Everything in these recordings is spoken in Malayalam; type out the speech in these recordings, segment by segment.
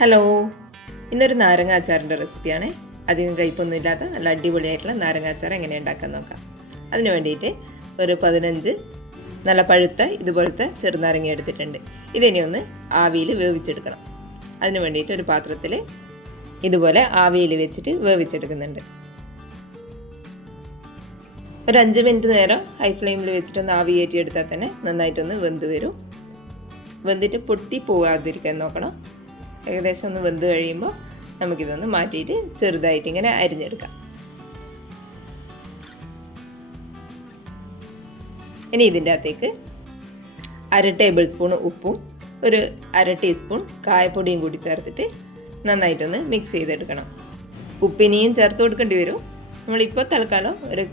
ഹലോ, ഇന്നൊരു നാരങ്ങ അച്ചാറിൻ്റെ റെസിപ്പിയാണ്. അധികം കയ്പൊന്നുമില്ലാത്ത നല്ല അടിപൊളിയായിട്ടുള്ള നാരങ്ങ അച്ചാർ എങ്ങനെ ഉണ്ടാക്കാൻ നോക്കാം. അതിന് വേണ്ടിയിട്ട് ഒരു 15 നല്ല പഴുത്ത ഇതുപോലത്തെ ചെറുനാരങ്ങ എടുത്തിട്ടുണ്ട്. ഇതിനെ ഒന്ന് ആവിയിൽ വേവിച്ചെടുക്കണം. അതിന് വേണ്ടിയിട്ട് ഒരു പാത്രത്തിൽ ഇതുപോലെ ആവിയിൽ വെച്ചിട്ട് വേവിച്ചെടുക്കുന്നുണ്ട്. ഒരു 5 മിനിറ്റ് നേരം ഹൈ ഫ്ലെയിമിൽ വെച്ചിട്ടൊന്ന് ആവി കയറ്റിയെടുത്താൽ തന്നെ നന്നായിട്ടൊന്ന് വെന്ത് വരും. വെന്തിട്ട് പൊട്ടി പോകാതിരിക്കാൻ നോക്കണം. ഏകദേശം ഒന്ന് വെന്ത് കഴിയുമ്പോൾ നമുക്കിതൊന്ന് മാറ്റിയിട്ട് ചെറുതായിട്ട് ഇങ്ങനെ അരിഞ്ഞെടുക്കാം. ഇനി ഇതിൻ്റെ അകത്തേക്ക് 1/2 ടേബിൾ സ്പൂൺ ഉപ്പും ഒരു 1/2 ടീസ്പൂൺ കായപ്പൊടിയും കൂടി ചേർത്തിട്ട് നന്നായിട്ടൊന്ന് മിക്സ് ചെയ്തെടുക്കണം. ഉപ്പിനെയും ചേർത്ത് കൊടുക്കേണ്ടി വരും. നമ്മളിപ്പോൾ തൽക്കാലം ഒരു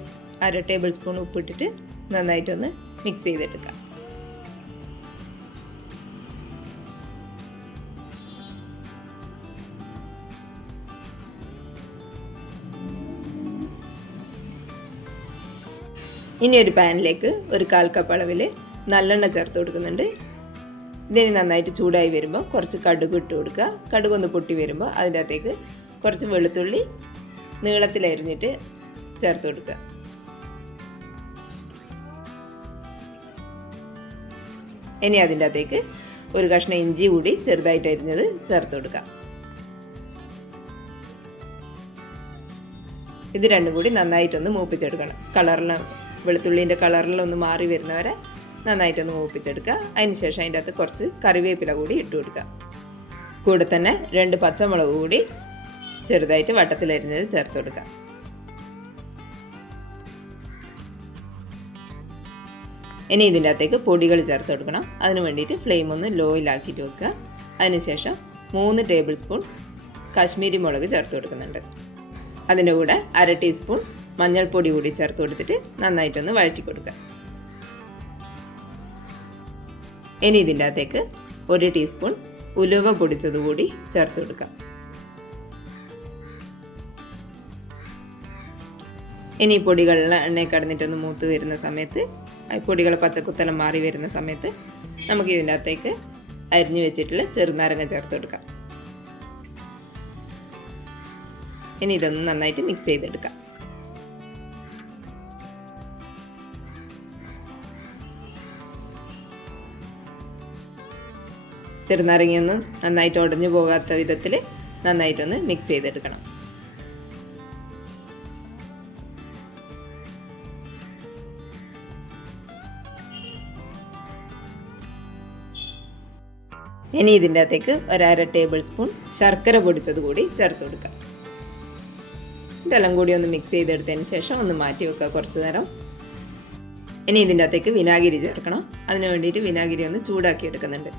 1/2 ടേബിൾ സ്പൂൺ ഉപ്പിട്ടിട്ട് നന്നായിട്ടൊന്ന് മിക്സ് ചെയ്തെടുക്കാം. ഇനി ഒരു പാനിലേക്ക് ഒരു 1/4 കപ്പ് അളവിൽ നല്ലെണ്ണ ചേർത്ത് കൊടുക്കുന്നുണ്ട്. ഇതിന് നന്നായിട്ട് ചൂടായി വരുമ്പോൾ കുറച്ച് കടുക് ഇട്ട് കൊടുക്കുക. കടുക് ഒന്ന് പൊട്ടി വരുമ്പോൾ അതിൻ്റെ അകത്തേക്ക് കുറച്ച് വെളുത്തുള്ളി നീളത്തിലരിഞ്ഞിട്ട് ചേർത്ത് കൊടുക്കുക. ഇനി അതിൻ്റെ അകത്തേക്ക് ഒരു കഷ്ണം ഇഞ്ചി കൂടി ചെറുതായിട്ട് അരിഞ്ഞത് ചേർത്ത് കൊടുക്കുക. ഇത് രണ്ടും കൂടി നന്നായിട്ടൊന്ന് മൂപ്പിച്ചെടുക്കണം. വെളുത്തുള്ളീൻ്റെ കളറിലൊന്ന് മാറി വരുന്നവരെ നന്നായിട്ടൊന്ന് മൂപ്പിച്ചെടുക്കുക. അതിനുശേഷം അതിൻ്റെ അകത്ത് കുറച്ച് കറിവേപ്പില കൂടി ഇട്ട് കൊടുക്കുക. കൂടെ തന്നെ 2 പച്ചമുളക് കൂടി ചെറുതായിട്ട് വട്ടത്തിലരിഞ്ഞത് ചേർത്ത് കൊടുക്കുക. ഇനി ഇതിൻ്റെ അകത്തേക്ക് പൊടികൾ ചേർത്ത് കൊടുക്കണം. അതിന് വേണ്ടിയിട്ട് ഫ്ലെയിം ഒന്ന് ലോയിലാക്കിയിട്ട് വെക്കുക. അതിനുശേഷം 3 ടേബിൾ സ്പൂൺ കാശ്മീരി മുളക് ചേർത്ത് കൊടുക്കുന്നുണ്ട്. അതിൻ്റെ കൂടെ 1/2 ടീസ്പൂൺ മഞ്ഞൾപ്പൊടി കൂടി ചേർത്ത് കൊടുത്തിട്ട് നന്നായിട്ടൊന്ന് വഴറ്റി കൊടുക്കുക. ഇനി ഇതിൻ്റെ അകത്തേക്ക് 1 ടീസ്പൂൺ ഉലുവ പൊടിച്ചത് കൂടി ചേർത്ത് കൊടുക്കുക. ഇനി പൊടികളിൽ എണ്ണയിൽ കടന്നിട്ടൊന്ന് മൂത്ത് വരുന്ന സമയത്ത്, പൊടികൾ പച്ചക്കുത്തലം മാറി വരുന്ന സമയത്ത് നമുക്ക് ഇതിൻ്റെ അകത്തേക്ക് അരിഞ്ഞു വെച്ചിട്ടുള്ള ചെറുനാരങ്ങ ചേർത്ത് കൊടുക്കാം. ഇനി ഇതൊന്ന് നന്നായിട്ട് മിക്സ് ചെയ്തെടുക്കാം. ചെറുനാരങ്ങയൊന്ന് നന്നായിട്ട് ഉടഞ്ഞു പോകാത്ത വിധത്തിൽ നന്നായിട്ടൊന്ന് മിക്സ് ചെയ്തെടുക്കണം. ഇനി ഇതിൻ്റെ അകത്തേക്ക് 1/2 ടേബിൾ സ്പൂൺ ശർക്കര പൊടിച്ചത് കൂടി ചേർത്ത് കൊടുക്കാം. ഇതെല്ലാം കൂടി ഒന്ന് മിക്സ് ചെയ്തെടുത്തതിന് ശേഷം ഒന്ന് മാറ്റി വെക്കുക കുറച്ച് നേരം. ഇനി ഇതിൻ്റെ അകത്തേക്ക് വിനാഗിരി ചേർക്കണം. അതിന് വേണ്ടിയിട്ട് വിനാഗിരി ഒന്ന് ചൂടാക്കി എടുക്കുന്നുണ്ട്.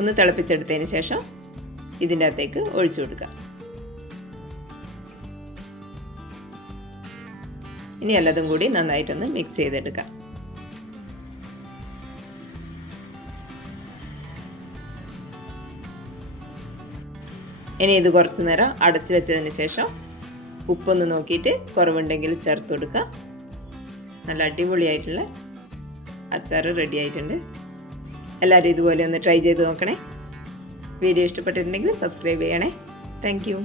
ഒന്ന് തിളപ്പിച്ചെടുത്തതിന് ശേഷം ഇതിൻ്റെ അകത്തേക്ക് ഒഴിച്ചു കൊടുക്കുക. ഇനി എല്ലാതും കൂടി നന്നായിട്ടൊന്ന് മിക്സ് ചെയ്തെടുക്കാം. ഇനി ഇത് കുറച്ച് നേരം അടച്ചു വെച്ചതിന് ശേഷം ഉപ്പൊന്ന് നോക്കിയിട്ട് കുറവുണ്ടെങ്കിൽ ചേർത്ത് കൊടുക്കുക. നല്ല അടിപൊളിയായിട്ടുള്ള അച്ചാർ റെഡി ആയിട്ടുണ്ട്. എല്ലാവരും ഇതുപോലെ ഒന്ന് ട്രൈ ചെയ്ത് നോക്കണേ. വീഡിയോ ഇഷ്ടപ്പെട്ടിട്ടുണ്ടെങ്കിൽ സബ്സ്ക്രൈബ് ചെയ്യണേ. Thank you.